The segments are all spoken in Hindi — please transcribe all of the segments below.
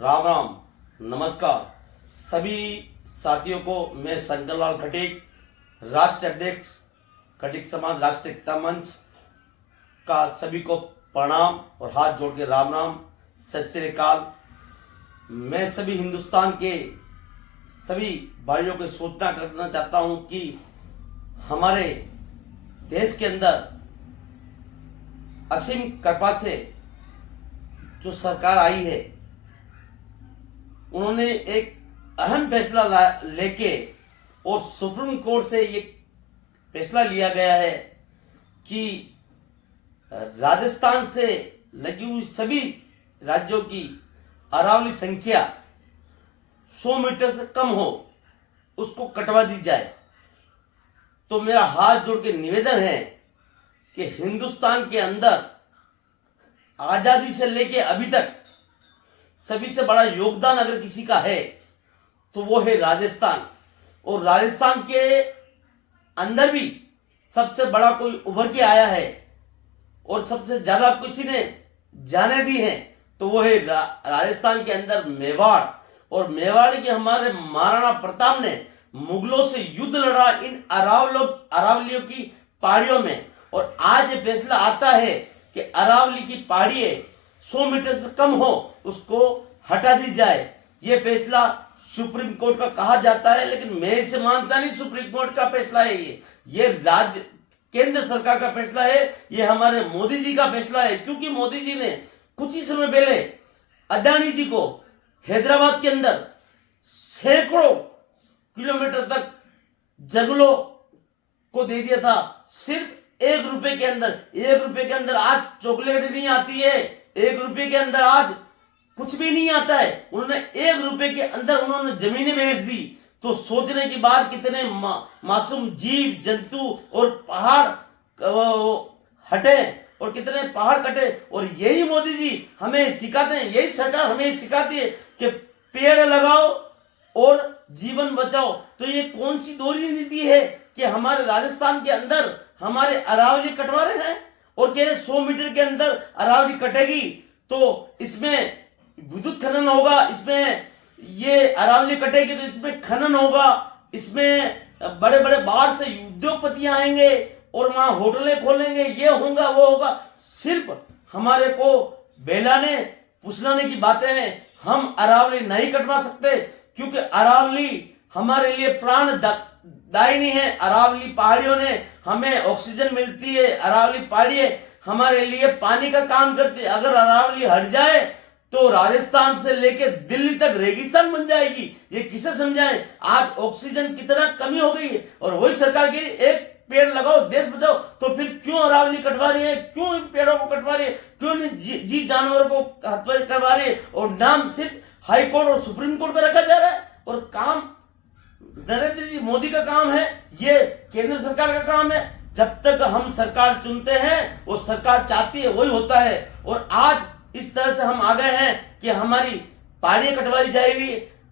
राम राम, नमस्कार। सभी साथियों को मैं शंकर लाल खटीक, राष्ट्र अध्यक्ष खटीक समाज राष्ट्रीय एकता मंच का सभी को प्रणाम और हाथ जोड़ के राम राम, सत श्री अकाल। मैं सभी हिंदुस्तान के सभी भाइयों को सूचना करना चाहता हूं कि हमारे देश के अंदर असीम कृपा से जो सरकार आई है, उन्होंने एक अहम फैसला लेके और सुप्रीम कोर्ट से ये फैसला लिया गया है कि राजस्थान से लगी हुई सभी राज्यों की अरावली संख्या 100 मीटर से कम हो, उसको कटवा दी जाए। तो मेरा हाथ जोड़ के निवेदन है कि हिंदुस्तान के अंदर आजादी से लेके अभी तक सभी से बड़ा योगदान अगर किसी का है तो वो है राजस्थान। और राजस्थान के अंदर भी सबसे बड़ा कोई उभर के आया है और सबसे ज्यादा किसी ने जाने दी है तो वो है राजस्थान के अंदर मेवाड़। और मेवाड़ के हमारे महाराणा प्रताप ने मुगलों से युद्ध लड़ा इन अरावलियों की पहाड़ियों में। और आज ये फैसला आता है कि अरावली की पहाड़ी 100 मीटर से कम हो, उसको हटा दी जाए। ये फैसला सुप्रीम कोर्ट का कहा जाता है, लेकिन मैं इसे मानता नहीं। सुप्रीम कोर्ट का फैसला है ये राज्य केंद्र सरकार का फैसला है, ये हमारे मोदी जी का फैसला है। क्योंकि मोदी जी ने कुछ ही समय पहले अडानी जी को हैदराबाद के अंदर सैकड़ों किलोमीटर तक जंगलों को दे दिया था, सिर्फ 1 रुपए के अंदर। 1 रुपए के अंदर आज चॉकलेट नहीं आती है, 1 रुपए के अंदर आज कुछ भी नहीं आता है। उन्होंने 1 रुपए के अंदर उन्होंने जमीनें बेच दी। तो सोचने की बात, कितने मासूम जीव जंतु और पहाड़ हटे और कितने पहाड़ कटे। और यही मोदी जी हमें सिखाते हैं, यही सरकार हमें सिखाती है कि पेड़ लगाओ और जीवन बचाओ। तो ये कौन सी दोहरी नीति है कि हमारे राजस्थान के अंदर हमारे अरावली कटवा रहे हैं और कह रहे 100 मीटर के अंदर अरावली कटेगी तो इसमें विद्युत खनन होगा, इसमें ये अरावली कटेगी तो इसमें खनन होगा, इसमें बड़े बड़े बाहर से उद्योगपति आएंगे और वहां होटलें खोलेंगे, ये होगा वो होगा। सिर्फ हमारे को बहलाने फुसलाने की बातें हैं। हम अरावली नहीं कटवा सकते क्योंकि अरावली हमारे लिए प्राणदायिनी है। अरावली पहाड़ियों ने हमें ऑक्सीजन मिलती है, अरावली पहाड़ी हमारे लिए पानी का काम करती है। अगर अरावली हट जाए तो राजस्थान से लेकर दिल्ली तक रेगिस्तान बन जाएगी। ये किसे समझाएं? आज ऑक्सीजन कितना कमी हो गई है और वही सरकार की एक पेड़ लगाओ देश बचाओ। तो फिर क्यों अरावली कटवा रही है, क्यों इन पेड़ों को कटवा रही है, क्यों जीव जानवरों को हत्या करवा रही है? और नाम सिर्फ हाई कोर्ट और सुप्रीम कोर्ट का रखा जा रहा है और काम नरेंद्र जी मोदी का काम है, ये केंद्र सरकार का काम है। जब तक हम सरकार चुनते हैं, वो सरकार चाहती है वही होता है। और आज इस तरह से हम आ गए हैं कि हमारी पहाड़ियां कटवाई जाएगी।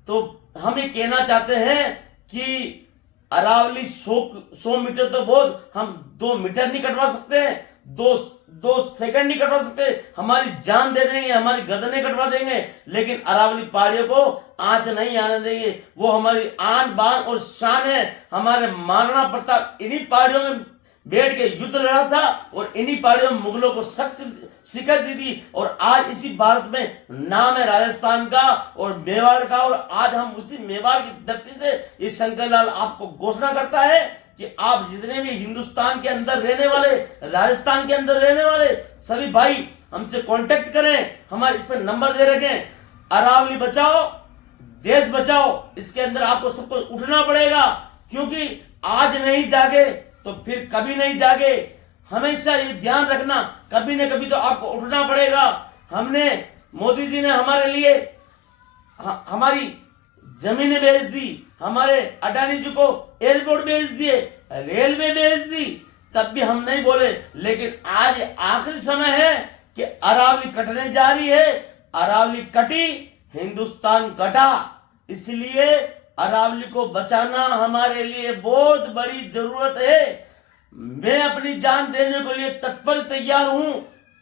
तो हम ये कहना चाहते हैं कि अरावली 100 मीटर तो बहुत, हम 2 मीटर नहीं कटवा सकते हैं, 2 सेकंड नहीं कटवा सकते। हमारी जान दे देंगे, हमारी गर्दनें कटवा देंगे, लेकिन अरावली पहाड़ियों को आंच नहीं आने देंगे। वो हमारी आन बान और शान है। हमारे महाराणा प्रताप इन्हीं पहाड़ियों में बैठ के युद्ध लड़ा था और इन्हीं पहाड़ियों में मुगलों को सख्त शिकस्त दी थी। और आज इसी भारत में नाम है राजस्थान का और मेवाड़ का। और आज हम उसी मेवाड़ की धरती से ये शंकर लाल आपको घोषणा करता है कि आप जितने भी हिंदुस्तान के अंदर रहने वाले, राजस्थान के अंदर रहने वाले सभी भाई हमसे कांटेक्ट करें। हमारे इस पर नंबर दे रखे हैं। अरावली बचाओ देश बचाओ, इसके अंदर आपको सबको उठना पड़ेगा। क्योंकि आज नहीं जागे तो फिर कभी नहीं जागे। हमेशा ये ध्यान रखना, कभी न कभी तो आपको उठना पड़ेगा। हमने मोदी जी ने हमारे लिए हमारी जमीनें बेच दी, हमारे अडानी जी को एयरपोर्ट बेच दिए, रेलवे बेच दी, तब भी हम नहीं बोले। लेकिन आज आखिरी समय है कि अरावली कटने जा रही है। अरावली कटी, हिंदुस्तान कटा। इसलिए अरावली को बचाना हमारे लिए बहुत बड़ी जरूरत है। मैं अपनी जान देने के लिए तत्पर तैयार हूं।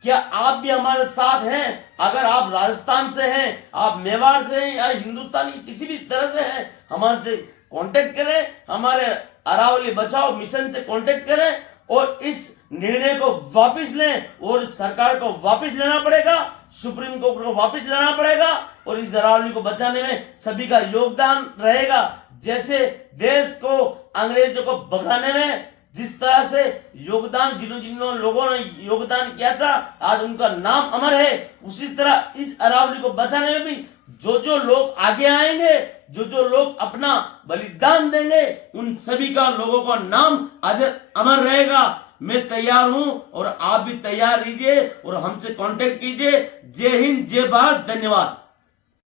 क्या आप भी हमारे साथ हैं? अगर आप राजस्थान से हैं, आप मेवाड़ से हैं, या हिंदुस्तान की किसी भी तरह से हैं, हमारे से कांटेक्ट करें, हमारे अरावली बचाओ मिशन से कांटेक्ट करें और इस निर्णय को वापस लें। और सरकार को वापस लेना पड़ेगा, सुप्रीम कोर्ट को वापस लेना पड़ेगा और इस अरावली को बचाने में सभी का योगदान रहेगा। जैसे देश को अंग्रेजों को भगाने में जिस तरह से योगदान जिन लोगों ने योगदान किया था, आज उनका नाम अमर है, उसी तरह इस अरावली को बचाने में भी जो लोग आगे आएंगे, जो लोग अपना बलिदान देंगे, उन सभी का लोगों का नाम आज अमर रहेगा। मैं तैयार हूं और आप भी तैयार रहिए और हमसे कांटेक्ट कीजिए। जय हिंद, जय भारत, धन्यवाद।